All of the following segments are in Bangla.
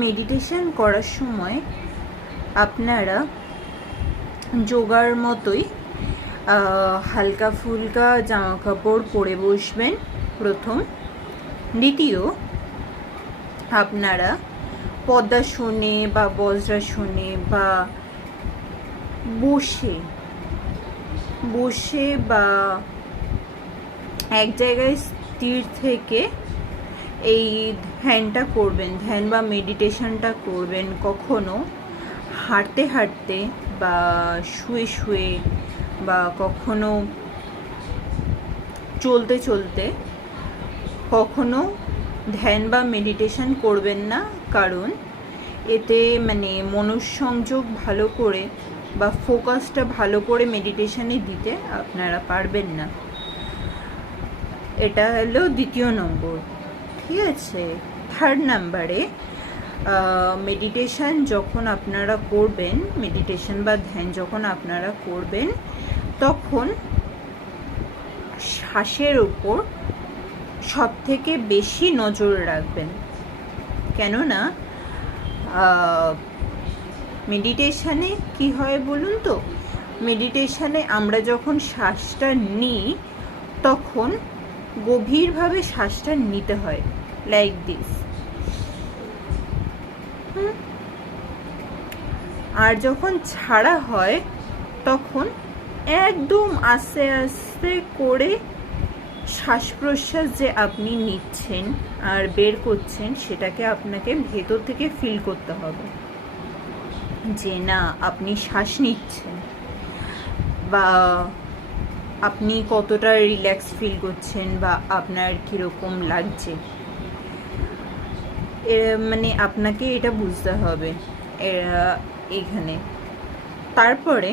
মেডিটেশন করার সময় আপনারা যোগার মতোই হালকা ফুলকা জামা কাপড় পরে বসবেন প্রথম। দ্বিতীয়, আপনারা পদ্মাসনে বা বজ্রাসনে বা বসে বা এক জায়গায় স্থির থেকে এই ধ্যানটা করবেন, ধ্যান বা মেডিটেশনটা করবেন। কখনো হাঁটতে হাঁটতে বা শুয়ে শুয়ে বা কখনো চলতে চলতে কখনো ধ্যান বা মেডিটেশন করবেন না, কারণ এতে মনঃসংযোগ ভালো করে বা ফোকাসটা ভালো করে মেডিটেশনে দিতে আপনারা পারবেন না। এটা হলো দ্বিতীয় নম্বর, ঠিক আছে। থার্ড নাম্বারে, মেডিটেশন যখন আপনারা করবেন, মেডিটেশন বা ধ্যান যখন আপনারা করবেন, তখন শ্বাসের ওপর সব থেকে বেশি নজর রাখবেন। কেননা মেডিটেশানে কি হয় বলুন তো, মেডিটেশানে আমরা যখন শ্বাসটা নিই তখন গভীরভাবে শ্বাসটা নিতে হয়, লাইক দিস। আর যখন ছাড়া হয় তখন একদম আস্তে আস্তে করে শ্বাস প্রশ্বাস যে আপনি নিচ্ছেন আর বের করছেন সেটাকে আপনাকে ভেতর থেকে ফিল করতে হবে, যে না আপনি শ্বাস নিচ্ছেন বা আপনি কতটা রিল্যাক্স ফিল করছেন বা আপনার কীরকম লাগছে, আপনাকে এটা বুঝতে হবে এখানে। তারপরে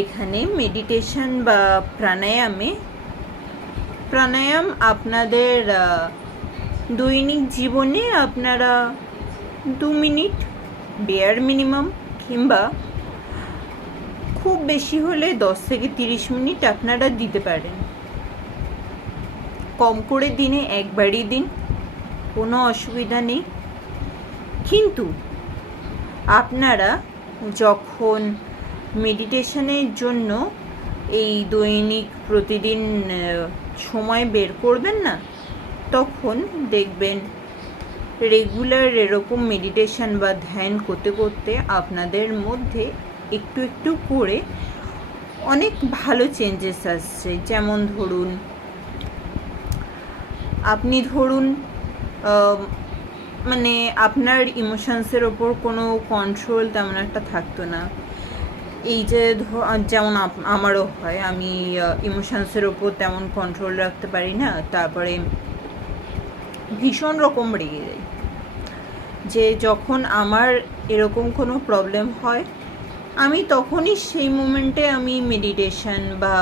এখানে মেডিটেশন বা প্রাণায়াম আপনাদের দৈনিক জীবনে আপনারা 2 মিনিট বেয়ার মিনিমাম, কিংবা খুব বেশি হলে 10 থেকে 30 মিনিট আপনারা দিতে পারেন। কম করে দিনে একবারই দিন, কোনো অসুবিধা নেই। কিন্তু আপনারা যখন মেডিটেশনের জন্য এই দৈনিক প্রতিদিন সময় বের করবেন না, তখন দেখবেন রেগুলার এরকম মেডিটেশন বা ধ্যান করতে করতে আপনাদের মধ্যে একটু একটু করে অনেক ভালো চেঞ্জেস আসছে। যেমন ধরুন, আপনি আপনার ইমোশনসের ওপর কোনো কন্ট্রোল তেমন একটা থাকতো না। এই যে যেমন আমারও হয়, আমি ইমোশনসের ওপর তেমন কন্ট্রোল রাখতে পারি না, তারপরে ভীষণ রকম রেগে যাই। যে যখন আমার এরকম কোনো প্রবলেম হয়, আমি তখনই সেই মোমেন্টে আমি মেডিটেশন বা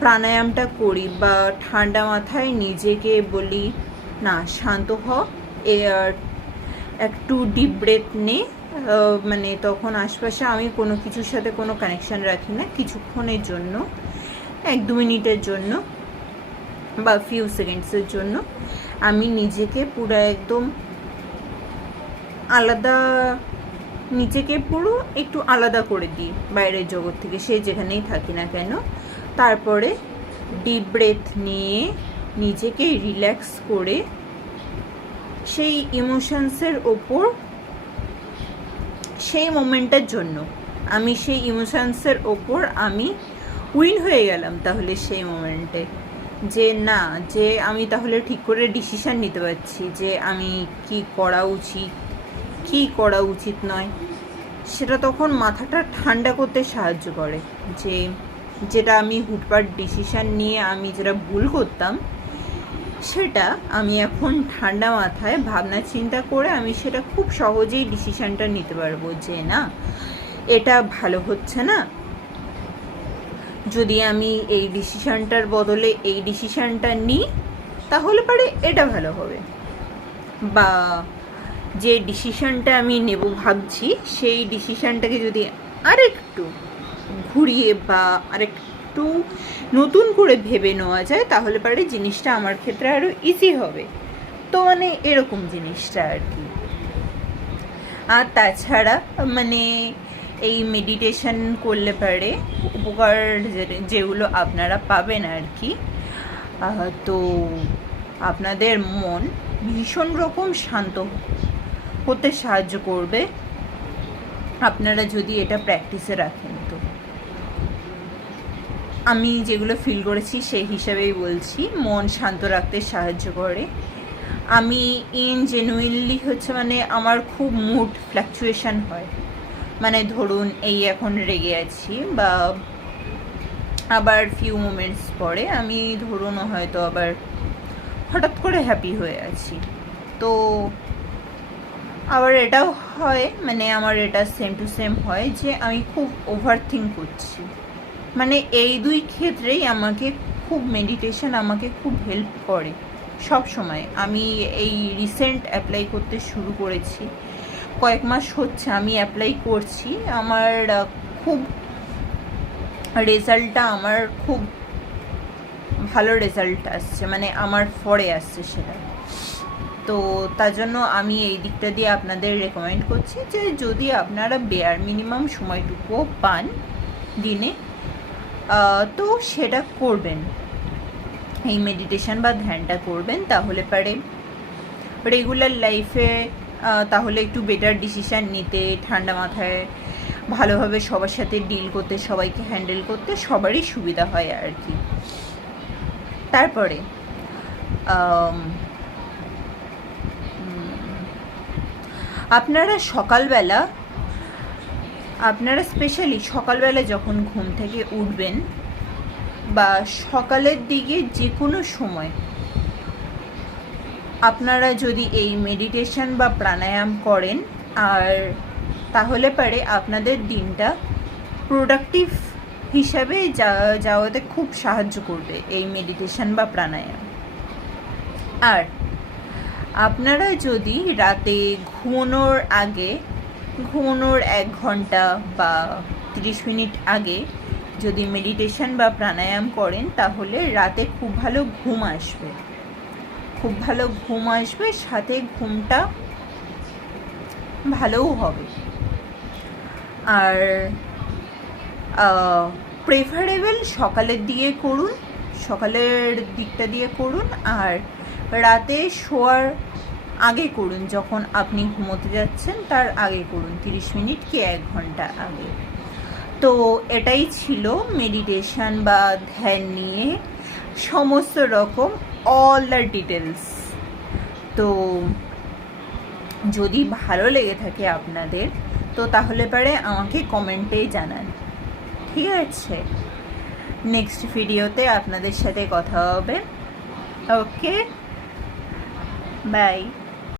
প্রাণায়ামটা করি, বা ঠান্ডা মাথায় নিজেকে বলি না শান্ত হ, একটু ডিপ ব্রেথ নে। তখন আশপাশে আমি কোনো কিছুর সাথে কোনো কানেকশান রাখি না, কিছুক্ষণের জন্য, 1-2 মিনিটের জন্য বা ফিউ সেকেন্ডসের জন্য আমি নিজেকে পুরো একদম একটু আলাদা করে দিই বাইরের জগৎ থেকে, সে যেখানেই থাকি না কেন। তারপরে ডিপ ব্রেথ নিয়ে নিজেকে রিল্যাক্স করে সেই ইমোশনসের ওপর সেই মোমেন্টের জন্য আমি সেই ইমোশনসের ওপর আমি উইন হয়ে গেলাম। তাহলে সেই মোমেন্টে যে আমি তাহলে ঠিক করে ডিসিশান নিতে পারছি যে আমি কি করা উচিত নয়, সেটা তখন মাথাটা ঠান্ডা করতে সাহায্য করে। যেটা আমি হুটপাট ডিসিশান নিয়ে আমি যেটা ভুল করতাম, সেটা আমি এখন ঠান্ডা মাথায় ভাবনা চিন্তা করে আমি সেটা খুব সহজেই ডিসিশানটা নিতে পারবো যে না, এটা ভালো হচ্ছে না, যদি আমি এই ডিসিশানটার বদলে এই ডিসিশানটা নিই তাহলে পরে এটা ভালো হবে। বা যে ডিসিশানটা আমি নেব ভাবছি, সেই ডিসিশানটাকে যদি আরেকটু ঘুরিয়ে বা আরেকটু নতুন করে ভেবে নেওয়া যায়, তাহলে পরে জিনিসটা আমার ক্ষেত্রে আরও ইজি হবে। তো মানে এরকম জিনিসটা আর কি। আর তাছাড়া মানে এই মেডিটেশন করলে পারে উপকার যেগুলো আপনারা পাবেন আর কি, তো আপনাদের মন ভীষণ রকম শান্ত হতে সাহায্য করবে আপনারা যদি এটা প্র্যাকটিসে রাখেন। তো আমি যেগুলো ফিল করেছি সেই হিসাবেই বলছি, মন শান্ত রাখতে সাহায্য করে। আমি জেনুইনলি হচ্ছে মানে আমার খুব মুড ফ্ল্যাকচুয়েশন হয়, মানে ধরুন এই এখন রেগে আছি বা আবার ফিউ মোমেন্টস পরে আমি ধরুন হয়তো আবার হঠাৎ করে হ্যাপি হয়ে আছি। তো আবার এটাও হয়, মানে আমার এটা সেম টু সেম হয় যে আমি খুব ওভার থিঙ্ক করছি। মানে এই দুই ক্ষেত্রেই আমাকে খুব মেডিটেশন আমাকে খুব হেল্প করে সব সময়। আমি এই রিসেন্ট অ্যাপ্লাই করতে শুরু করেছি, কয়েক মাস হচ্ছে আমি অ্যাপ্লাই করছি, আমার খুব রেজাল্টটা আমার খুব ভালো রেজাল্ট আসছে, মানে আমার ফরে আসছে সেটা। তো তার জন্য আমি এই দিকটা দিয়ে আপনাদের রেকমেন্ড করছি যে যদি আপনারা বেয়ার মিনিমাম সময়টুকুও পান দিনে, তো সেটা করবেন, এই মেডিটেশন বা ধ্যানটা করবেন, তাহলে পারে রেগুলার লাইফে তাহলে একটু বেটার ডিসিশান নিতে, ঠান্ডা মাথায় ভালোভাবে সবার সাথে ডিল করতে, সবাইকে হ্যান্ডেল করতে সবারই সুবিধা হয় আর কি। তারপরে আপনারা সকালবেলা, আপনারা স্পেশালি সকালবেলা যখন ঘুম থেকে উঠবেন বা সকালের দিকে যে কোনো সময় আপনারা যদি এই মেডিটেশন বা প্রাণায়াম করেন, আর তাহলে পারে আপনাদের দিনটা প্রোডাক্টিভ হিসাবে যাওয়াতে খুব সাহায্য করবে এই মেডিটেশন বা প্রাণায়াম। আর আপনারা যদি রাতে ঘুমানোর আগে, ঘুমানোর 1 ঘন্টা বা 30 মিনিট আগে যদি মেডিটেশন বা প্রাণায়াম করেন, তাহলে রাতে খুব ভালো ঘুম আসবে, খুব ভালো ঘুম আসবে, সাথে ঘুমটা ভালোও হবে। আর প্রেফারেবল সকালের দিকে করুন, সকালের দিকটা দিয়ে করুন, আর রাতে শোয়ার আগে করুন, যখন আপনি ঘুমোতে যাচ্ছেন তার আগে করুন, 30 মিনিট কি 1 ঘন্টা আগে। তো এটাই ছিল মেডিটেশন বা ধ্যান নিয়ে সমস্ত রকম অল দ্য ডিটেলস। তো যদি ভালো লেগে থাকে আপনাদের, তো তাহলে পারে আমাকে কমেন্টে জানান, ঠিক আছে? নেক্সট ভিডিওতে আপনাদের সাথে কথা হবে। ওকে, বাই।